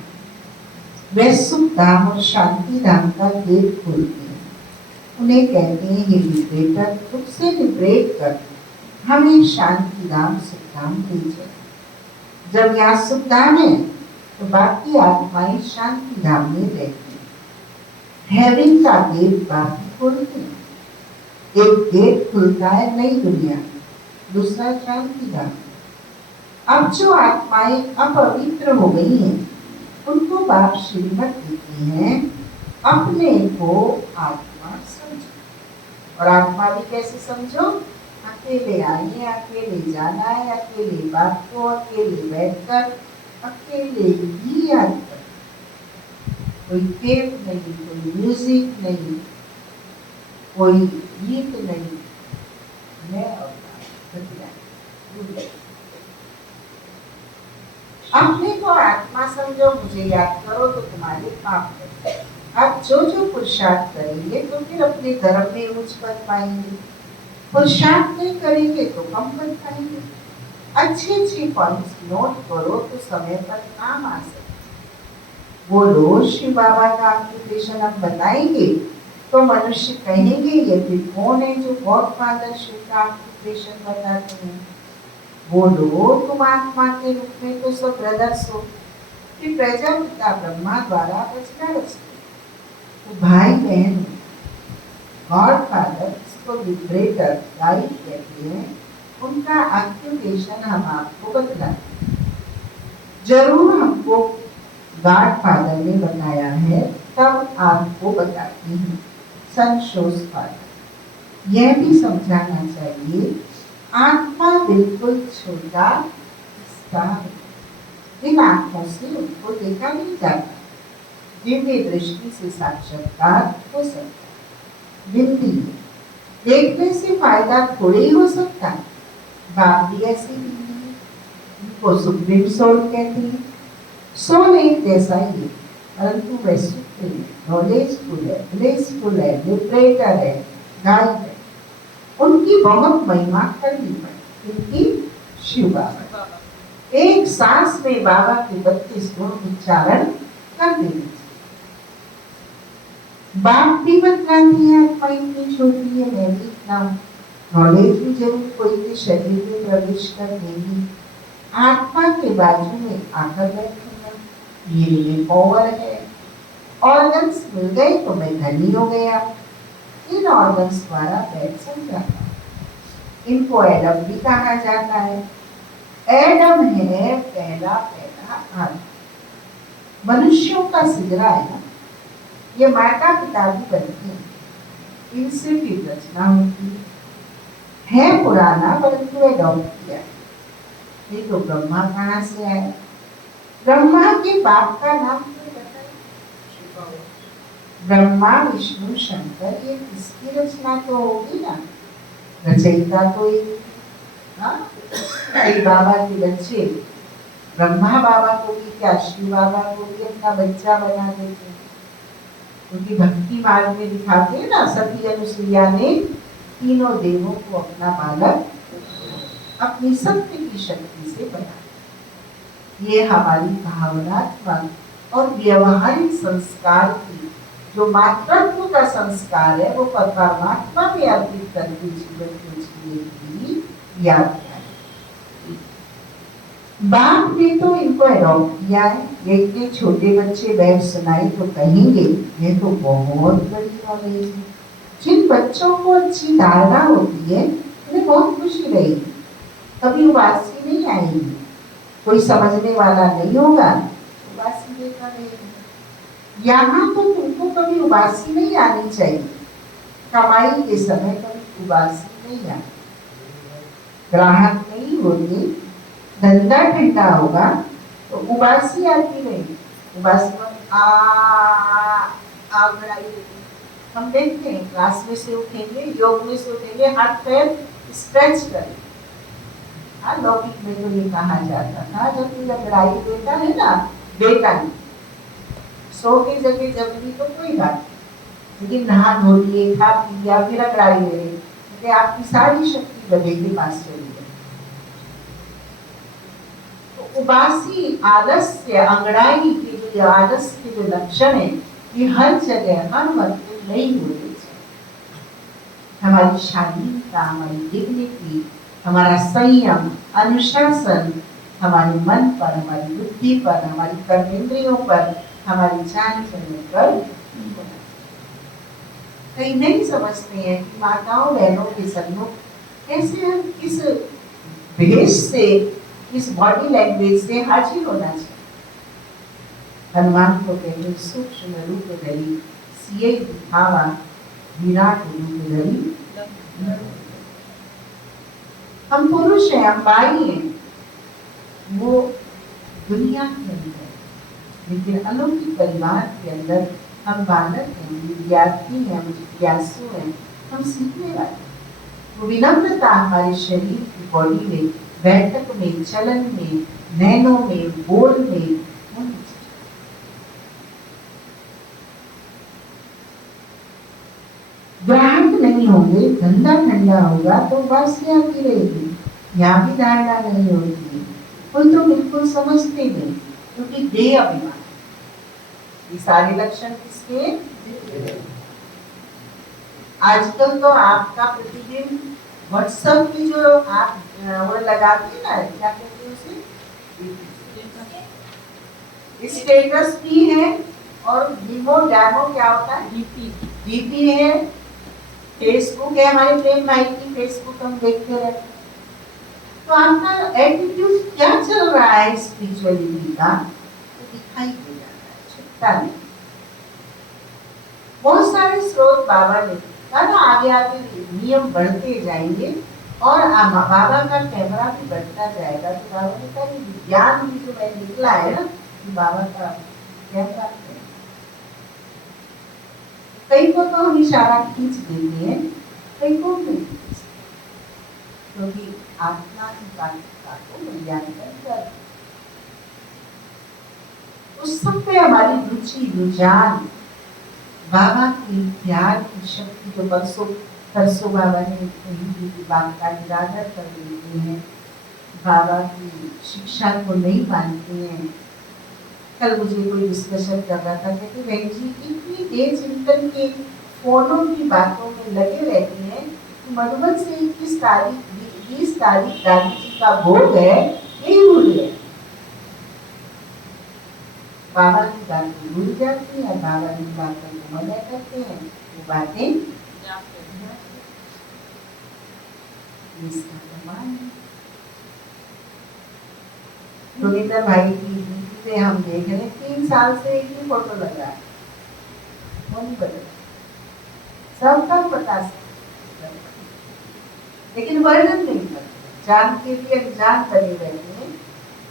वे सुख धाम और शांति धाम का गेट खोलते हैं। उन्हें कहते हैं ये लिबरेटर, दुख से लिबरेट कर हमें शांति धाम सुख धाम दीजिए। जब यहाँ सुख धाम है तो बाकी आत्माएं शांति धाम में रहती हैं। हेवन का गेट बाकी खोलते हैं। एक गेट खुलता है नई दुनिया, दूसरा शांति धाम। अब जो आत्माएं अपवित्र हो गई हैं, उनको बाप श्रीमत देते हैं अपने को आत्मा समझो। और आत्मा भी कैसे समझो? अकेले आइए, अकेले जाना है, अकेले बात को, अकेले बैठकर, अकेले ही याद कर। कोई टेप नहीं, कोई म्यूजिक नहीं, कोई गीत नहीं, मैं और अपने को आत्मा समझो, मुझे याद करो तो तुम्हारे पाप है। अब जो जो पुरुषार्थ करेंगे तो फिर अपने धर्म में उच्च पद पाएंगे। पुरुषार्थ नहीं करेंगे तो कम पद पाएंगे। अच्छे अच्छे पॉइंट्स नोट करो तो समय पर काम आ सकते। वो रोज शिव बाबा का ऑक्यूपेशन हम बताएंगे तो मनुष्य कहेंगे ये फिर कौन है जो गॉड फादर शिव का ऑक्यूपेशन बताते हैं। बोलो तुम आत्मा के रूप में तो सब ब्रदर्स हो, फिर प्रजापिता ब्रह्मा द्वारा रचना रचते। तो भाई बहन गॉड फादर, इसको लिबरेटर गाइड कहते हैं, उनका ऑक्यूपेशन हम आपको बतलाते। जरूर हमको गॉड फादर ने बताया है, तब आपको बताती हूँ संशोष फादर। यह भी समझाना चाहिए आत्मा बिल्कुल छोटा स्टार, इन आंखों से उनको देखा नहीं जाता। दिव्य दृष्टि से साक्षात्कार हो सकता। बिंदी देखने से फायदा थोड़ी ही हो सकता। बाप भी ऐसी बिंदी है, उनको सुप्रीम सोल कहती है। सोल एक जैसा ही है, परंतु वह सुप्रीम है, नॉलेजफुल है, ब्लेसफुल है, लिबरेटर है, गाइड है। उनकी बहुत महिमा करनी पड़ी, क्योंकि शिव बाबा एक सांस में बाबा के 32 गुण उच्चारण कर देने। बाप भी बतलाती है आत्मा इतनी छोटी है, मैं भी इतना हूँ। नॉलेज भी जरूर कोई के शरीर में प्रवेश कर देगी। आत्मा के बाजू में आकर बैठूंगा, ये पावर है। ऑर्गन्स मिल गए तो मैं धनी हो गया। इन ऑर्गन्स द्वारा पेट समझाता। इनको एडम भी कहा जाता है। एडम है पहला आदम। मनुष्यों का सिजरा है ना, ये माता पिता भी बनते हैं, इनसे फिर रचना होती है। पुराना परंतु एडॉप्ट किया। ये तो ब्रह्मा कहाँ से आए? ब्रह्मा के बाप का नाम तो बताइए। ब्रह्मा विष्णु शंकर, ये किसकी रचना तो होगी ना, रचयिता तो एक। बाबा के बच्चे ब्रह्मा बाबा को भी क्या शिव बाबा को भी अपना बच्चा बना देते, क्योंकि भक्ति मार्ग में दिखाते हैं ना, सती अनुसुईया ने तीनों देवों को अपना बालक अपनी सत्य की शक्ति से बना। ये हमारी भावनात्मक और व्यवहारिक संस्कार की जो मातृत्व का संस्कार है, वो परमात्मा में अर्पित करके जीवन को जीने की याद है। बाप ने तो इनको अडॉप्ट किया है। इतने छोटे बच्चे बैठ सुनाई तो कहेंगे ये तो बहुत बड़ी नॉलेज है। जिन बच्चों को अच्छी धारणा होती है उन्हें बहुत खुशी रहेगी, कभी उदासी नहीं आएगी। कोई समझने वाला नहीं होगा, उदासी देखा नहीं। यहाँ तो तुमको कभी उदासी नहीं आनी चाहिए। कमाई के समय कभी उदासी नहीं आनी। ग्राहक नहीं होते, धंधा ठंडा होगा तो उबासी आती रहेगी। उबासी में आगड़ाई होगी। हम देखते हैं क्लास में से उठेंगे, योग में से उठेंगे, हाथ पैर स्ट्रेच करें। हाँ, लौकिक में तो ये कहा जाता था जब कोई लड़ाई देता है ना, बेटा नहीं, सो की जगह जबरी तो कोई बात नहीं, लेकिन नहा धो लिए, खा पी लिया, फिर लड़ाई दे रहे, तो आपकी सारी शक्ति गधे के पास चली गई। तो उबासी आलस्य, अंगड़ाई के जो आलस्य के जो लक्षण है, ये हर जगह हर वक्त नहीं होने चाहिए। हमारी शालीनता, हमारी डिग्निटी, हमारा संयम, अनुशासन हमारे मन पर, हमारी बुद्धि पर, हमारी कर्मेंद्रियों पर, हमारी जान चलने पर कई नहीं समझते हैं कि माताओं बहनों के सन्मुख कैसे हम किस भेष से, इस बॉडी लैंग्वेज से हाजिर होना चाहिए। हनुमान को कहते सूक्ष्म रूप धरी सिए दिखावा, विराट रूप धरी। हम पुरुष हैं, हम भाई हैं, वो दुनिया के अंदर, लेकिन अलौकिक परिवार के अंदर हम बालक हैं, विद्यार्थी हैं, हम जिज्ञासु हैं, हम सीखने वाले। वो विनम्रता हमारे शरीर की बॉडी में, बैठक में, चलन में, नैनों में, बोल में ग्राहक नहीं होंगे, धंधा ठंडा होगा तो वासियां आती रहेगी। यहाँ भी धारणा नहीं होगी, कोई तो बिल्कुल समझते नहीं, क्योंकि देह अभिमान। ये सारे लक्षण किसके? आजकल तो आपका प्रतिदिन व्हाट्सएप की जो आप वो लगाते हैं ना, क्या कहते हैं उसे, स्टेटस भी है, और डीमो डैमो क्या होता है, डीपी है, फेसबुक है, हमारे प्रेम भाई की फेसबुक हम देखते रहते हैं। तो आपका एटीट्यूड क्या चल रहा है स्पिरिचुअलिटी का, तो दिखाई दे जाता है, छुपता नहीं। बहुत सारे स्रोत बाबा ने कहा, आगे आगे नियम बढ़ते जाएंगे और बाबा का कैमरा भी बढ़ता जाएगा। तो बाबा ने कहा विज्ञान भी जो मैं निकला है ना, बाबा का कैमरा है। कई को तो हम इशारा खींच देते हैं, कई को नहीं, क्योंकि आत्मा की पात्रता को मूल्यांकन कर, उस सब पे हमारी रुचि रुझान, बाबा की प्यार की शक्ति जो परसों बाबा ने कही की बात का निरादर कर देते हैं, बाबा की शिक्षा को नहीं मानते हैं। कल मुझे कोई डिस्कशन कर रहा था, कहते बहन जी इतनी देर चिंतन के फोनों की बातों में लगे रहते हैं कि मधुबन से 21 तारीख 20 तारीख दादी जी का भोग है, यही भूल गए। बाबा की बातें भूल जाती है, बाबा की बातों को मना करते हैं, वो बातें इसका प्रमाण है। सुनीता भाई की से हम देख रहे 3 साल से एक ही फोटो लगा है, वो नहीं बदला, सबका पता, लेकिन वर्णन नहीं करते, जान के लिए अनजान बने रहते हैं।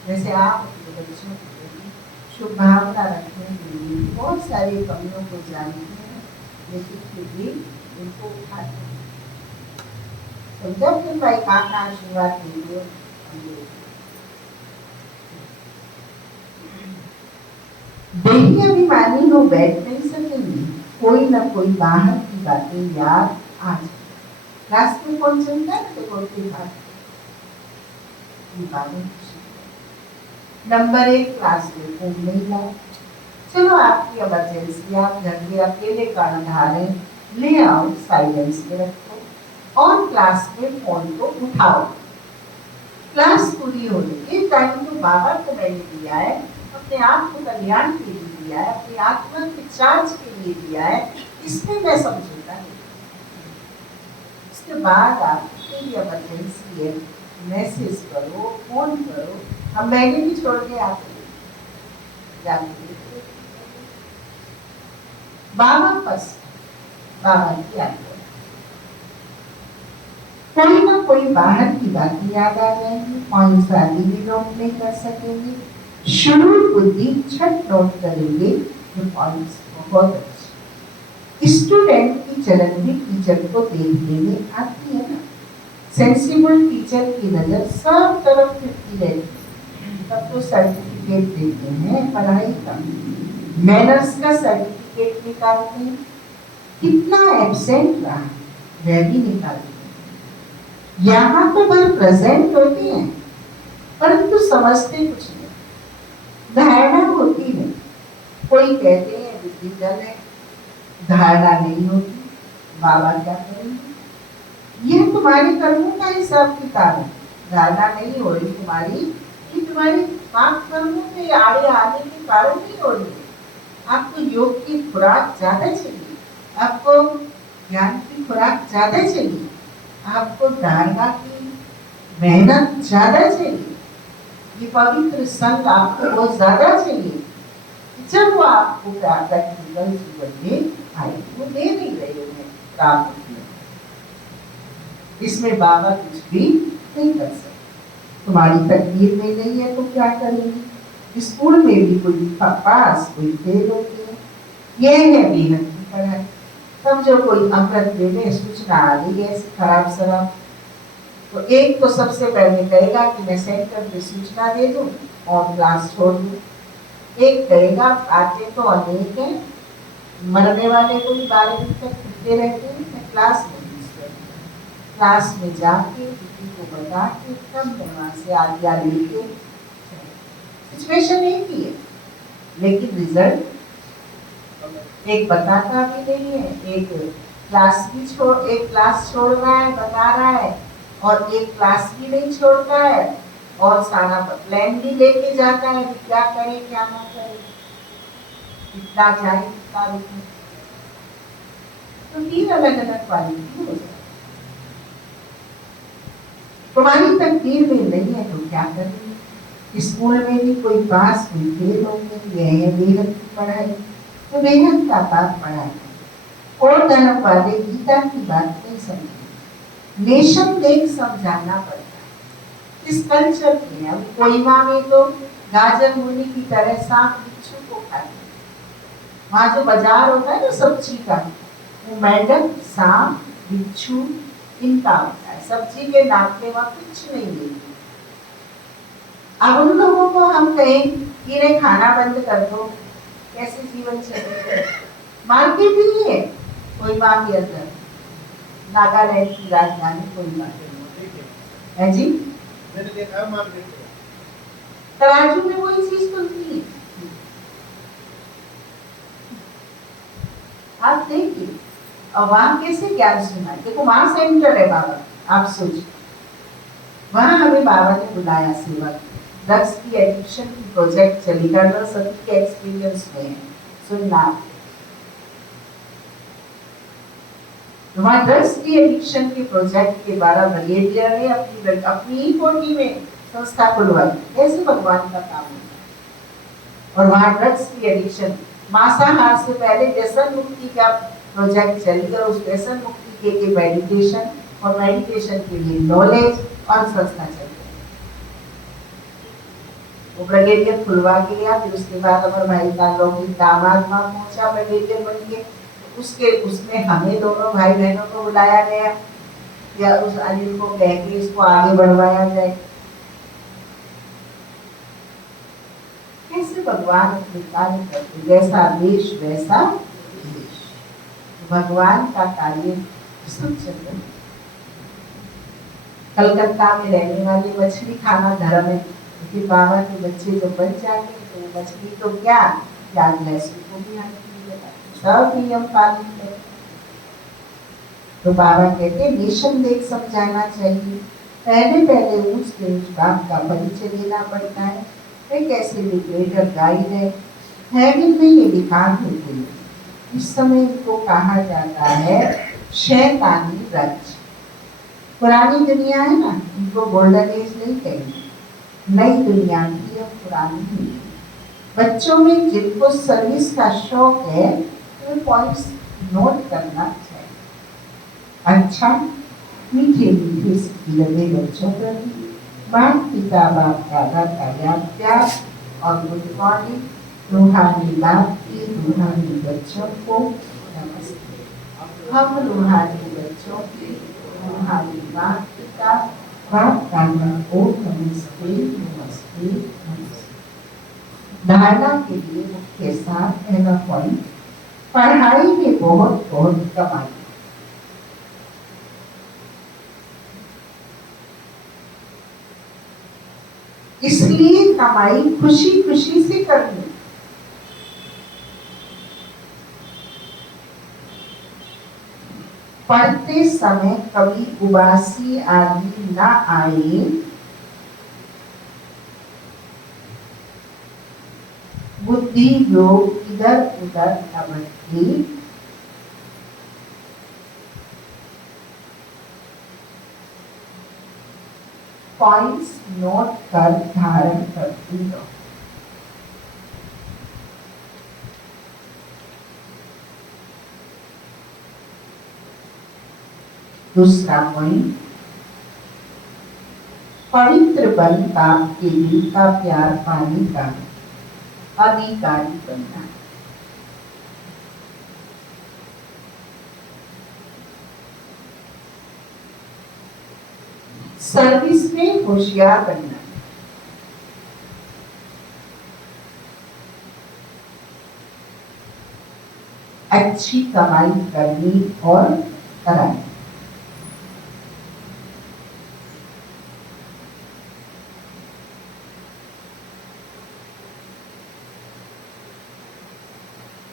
जैसे आप अपने बच्चों के लिए शुभ भावना रखने के लिए बहुत सारी कमियों को जानते हैं, लेकिन फिर भी उनको उठाते हैं। तो जब फिर भाई का आशीर्वाद लीजिए, देही अभिमानी हो बैठ नहीं सकेंगे, कोई ना कोई बाहर की बातें याद आ जाए। क्लास में कौन चलता है तो बोलते बात नंबर 1 क्लास में फोन नहीं लाओ, चलो आपकी इमरजेंसी, आप घर में अकेले खाना खा रहे, ले आओ, साइलेंस में रखो, और क्लास में फोन को उठाओ। क्लास पूरी होने के टाइम तो बाबा को मैंने दिया है, अपने आप को कल्याण के लिए दिया है, अपनी आत्मा के चार्ज के लिए दिया है, इसमें मैं समझौता नहीं। उसके बाद आपके लिए इमरजेंसी है, मैसेज करो, फोन करो, हम मैंने भी छोड़ के आते बाबा बस, बाबा की आज्ञा। कोई ना कोई बाहर की बातें याद आ जाएंगी, पॉइंट आगे भी नोट नहीं कर सकेंगे, शुरू बुद्धि छट नोट करेंगे जो पॉइंट्स बहुत अच्छे। स्टूडेंट की चलन भी टीचर को देखने में आती है ना। सेंसिबल टीचर की नजर सब तरफ फिरती रहती है, तब तो सर्टिफिकेट देते हैं पढ़ाई का, मैनर्स का सर्टिफिकेट निकालते हैं, कितना एब्सेंट रहा वह भी निकालते हैं। यहाँ तो भर प्रेजेंट होते हैं परंतु समझते कुछ नहीं, धारणा होती है। कोई कहते हैं बुद्धि जल है, धारणा नहीं होती, बाबा क्या करेंगे? यह तुम्हारे कर्मों का हिसाब किताब है। धारणा नहीं हो रही तुम्हारी, ये तुम्हारे पाप कर्मों में आड़े आने के कारण नहीं हो रही है। आपको योग की खुराक ज्यादा चाहिए, आपको ज्ञान की खुराक ज्यादा चाहिए, आपको धारणा की मेहनत ज्यादा चाहिए, ये पवित्र संग आपको बहुत ज्यादा चाहिए। जब वो आपको प्रैक्टिकल जीवन में आए, वो दे नहीं रहे हैं प्राप्त किया, इसमें बाबा कुछ भी नहीं कर सकते। तुम्हारी तकदीर में नहीं है तो क्या करेंगे? स्कूल में भी कोई पास कोई फेल होते हैं, यह है मेहनत की पढ़ाई। समझो कोई अमृत में सूचना आ गई ऐसी खराब शराब, तो एक तो सबसे पहले कहेगा कि मैं सेंटर पे सूचना दे दूं और क्लास छोड़ दूं। एक कहेगा आते तो अनेक हैं, मरने वाले कोई 12 दिन तक फिरते रहते हैं, मैं क्लास में क्लास में जाके किसी को बता के तब वहां से आज्ञा लेके। सिचुएशन एक ही है लेकिन रिजल्ट एक बताता भी नहीं है, एक क्लास छोड़ रहा है, बता रहा है, और एक क्लास भी नहीं छोड़ता है और सारा प्लान भी लेके जाता है कि क्या करे क्या ना करे, कितना जाए कितना रुके। तो 3 अलग अलग क्वालिटी हो जाए। तुम्हारी तकदीर में नहीं है तो क्या करेंगे? स्कूल में भी कोई पास कोई फेल होंगे, यह है मेहनत की पढ़ाई, तो मेहनत का बात पढ़ाई। और धर्म वाले गीता की बात नहीं समझे, नेशन देख समझाना पड़ता है। इस कल्चर में अब कोयमा में तो गाजर मूली की तरह सांप बिच्छू को खाते हैं। वहाँ जो बाजार होता है ना सब्जी का, वो मैडम सांप बिच्छू इनका होता है, सब्जी के नाम पे वहाँ कुछ नहीं मिलती। अब उन लोगों को हम कहें कि इन्हें खाना बंद कर दो, कैसे जीवन चलेगा? मार्केट ही है कोहिमा के अंदर, नागालैंड की राजधानी कोहिमा है जी। मैंने देखा मार्केट में तराजू में वही चीज खुलती है, आप देखिए। और वहां कैसे ज्ञान सुना, देखो वहां सेंटर है बाबा, आप सोचिए वहां हमें बाबा ने बुलाया सेवा, ड्रग्स की एडिक्शन की प्रोजेक्ट चली, कर्नल सभी के एक्सपीरियंस में है, सुनना। वहां ड्रग्स की एडिक्शन के प्रोजेक्ट के द्वारा ब्रिगेडियर ने अपनी ही कोठी में संस्था खुलवाई, ऐसे भगवान का काम है। और वहां ड्रग्स की एडिक्शन, मांसाहार से पहले व्यसन मुक्ति का प्रोजेक्ट चली और उस व्यसन मुक्ति के मेडिटेशन और मेडिटेशन के लिए नॉलेज और संस्था चल रही। वो ब्रिगेडियर खुलवा के गया, फिर उसके बाद अमर भाई का लौकिक दामाद वहां पहुंचा, ब्रिगेडियर बन के। उसमें हमें दोनों भाई बहनों को बुलाया गया या उस अनिल को कह के इसको आगे बढ़वाया जाए। कैसे भगवान अपने कार्य करते, जैसा देश वैसा देश, भगवान का कार्य सब चल रहा है। कलकत्ता में रहने वाले मछली खाना धर्म है, क्योंकि बाबा के बच्चे जो बन जाते तो मछली तो क्या प्याज लहसुन को भी आने सब नियम पालन करें। तो बाबा कहते हैं नेशन देख समझाना चाहिए, पहले ऊंच के ऊंच बाप का परिचय देना पड़ता है, वे कैसे लिबरेटर गाइड है, हेवन में ये दिखान होते हैं। इस समय इनको कहा जाता है शैतानी राज्य। पुरानी दुनिया है ना, इनको गोल्डन एज नहीं कहेंगे, नई दुनिया की और पुरानी दुनिया। बच्चों में जिनको सर्विस का शौक है तो पॉइंट्स नोट करना चाहिए। अच्छा, मीठे मीठे लगे बच्चों प्रति माता पिता बाप दादा का याद प्यार और गुड मॉर्निंग रूहानी बाप की रूहानी बच्चों को नमस्ते। हम रूहानी बच्चों की रूहानी माता पिता बाप दादा को नमस्ते नमस्ते नमस्ते। धारणा के लिए मुख्य साथ पहला पॉइंट, पढ़ाई में बहुत बहुत कमाई। इसलिए कमाई खुशी खुशी से करनी। पढ़ते समय कभी उबासी आदि ना आए। बुद्धि योग इधर उधर न भटके। पॉइंट्स नोट कर धारण करती रहो। दूसरा पॉइंट, पवित्र बन बाप के दिल का प्यार पाने का अधिकारी बनना। सर्विस में होशियार बनना। अच्छी कमाई करनी और करानी।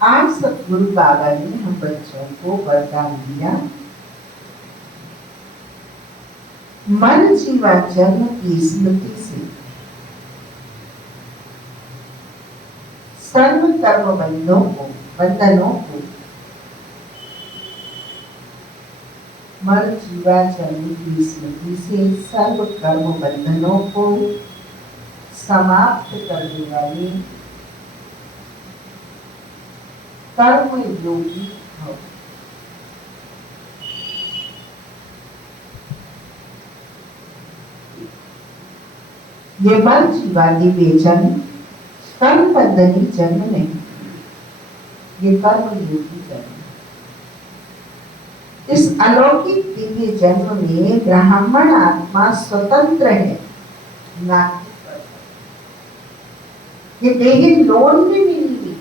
आज सतगुरु बाबा ने हम बच्चों को वरदान दिया, मन जीवा जन्म की स्मृति से सर्व कर्म बंधनों को मन जीवा जन्म की स्मृति से सर्व कर्म बंधनों को समाप्त करने वाली कर्म योगी हो। ये मन जीवादी बेजन्म कर्म बंधनी जन्म नहीं, ये कर्म योगी जन्म। इस अलौकिक दिव्य जन्म में ब्राह्मण आत्मा स्वतंत्र है, ना कि ये देह लोन में मिली हुई है।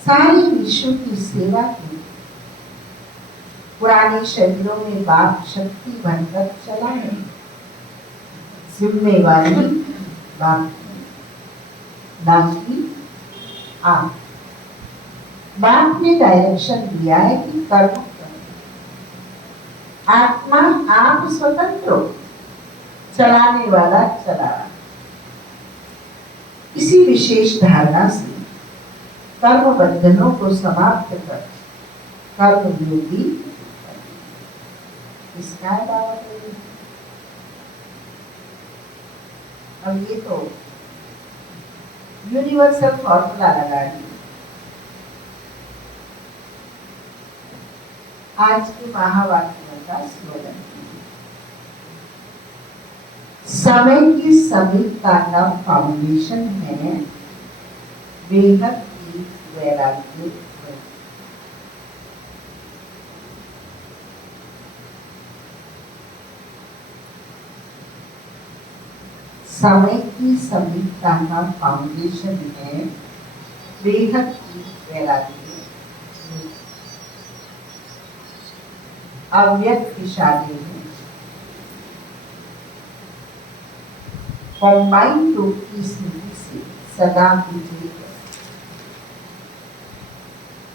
सारी विश्व की सेवा की। पुराने शरीरों में बाप शक्ति बनकर चला है, जिम्मेवारी बाप की आप। बाप ने डायरेक्शन दिया है कि कर्म करो। आत्मा आप स्वतंत्र हो, चलाने वाला चला रहा। इसी विशेष धारणा से कर्म बंधनों को समाप्त कर कर्म योगी इसका दावा करें। अब ये तो यूनिवर्सल फॉर्मूला लगा दिया। आज के महावाक्यों का स्लोगन, समय की समीपता का फाउंडेशन है बेहद की वैराग्य। समय की समीपता का फाउंडेशन है बेहद की वैराग्य। अव्यक्त इशारे में कंबाइंड रूप की स्मृति से सदा विजयी।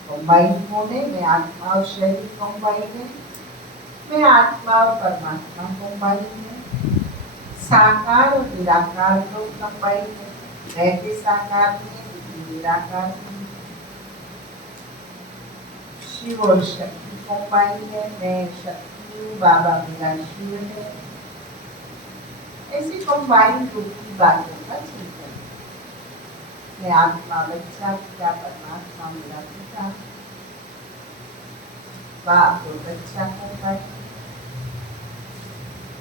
कंबाइंड होने में आत्मा और शरीर कंबाइंड है, में आत्मा और परमात्मा कंबाइंड है। साकार और निराकार लोग कंबाइंड है, रहते साकार में निराकार में। शिव और शक्ति कंबाइंड है, मैं शक्ति हूँ, बाबा मेरा शिव है। ऐसी कंबाइंड रूप की बातों का चिंतन। मैं आत्मा बच्चा, पिता परमात्मा मेरा पिता। बाप तो बच्चा कंबाइन,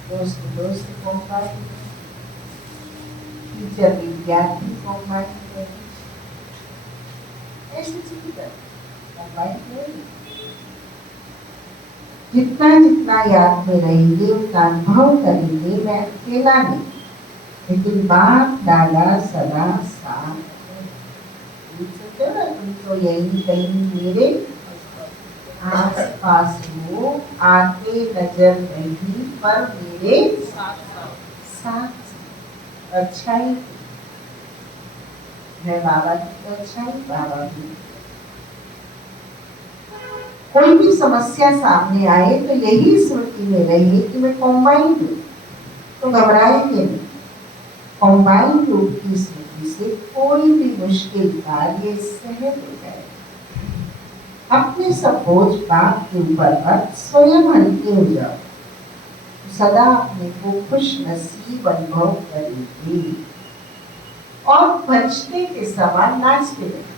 दोस्त दोस्त कंबाइन, टीचर विद्यार्थी कंबाइन, ऐसी चीज कंबाइन नहीं। जितना जितना याद में रहेंगे उतना अनुभव करेंगे मैं अकेला नहीं, लेकिन बाप दादा सदा साथ है। तुम तो यही कहीं मेरे आस पास हो, आते नजर नहीं पर मेरे साथ अच्छाई है बाबा की, अच्छाई बाबा की। कोई भी समस्या सामने आए तो यही स्मृति में रहे कि मैं कंबाइन हूँ, तो घबराएंगे नहीं। कंबाइन रूप की स्मृति से कोई भी मुश्किल कार्य सहज हो जाए। अपने सब बोझ बाप के ऊपर मत, स्वयं हल्के हो जाओ, सदा अपने को खुश नसीब अनुभव करेंगे और फरिश्ते के समान नाचते रहेंगे।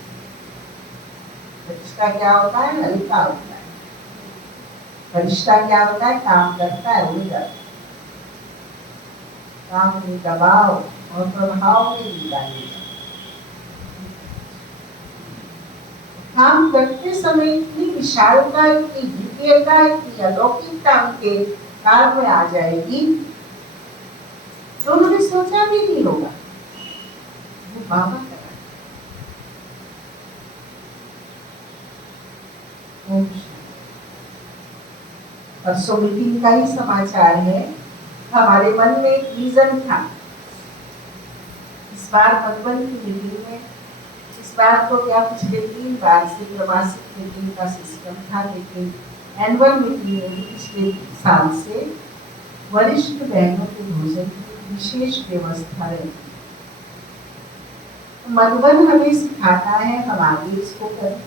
फरिश्ता क्या होता है? हल्का होता है। फरिश्ता क्या होता है? काम करता है, उड़ जाता है, काम में दबाव और प्रभाव में निकालेगा। काम करते समय इतनी विशालता, इतनी दिव्यता, इतनी अलौकिकता उनके काल में आ जाएगी जो उन्होंने सोचा भी नहीं होगा। वो बाबा का परसों मीटिंग का ही समाचार है। हमारे मन में एक विजन था इस बार मधुबन की मीटिंग में। इस बार तो क्या पिछले 3 बार से त्रैमासिक मीटिंग का सिस्टम था, लेकिन एनुअल मीटिंग में भी पिछले साल से वरिष्ठ बहनों के भोजन की विशेष व्यवस्था रहती। मधुबन हमें सिखाता है, हम आगे इसको करें।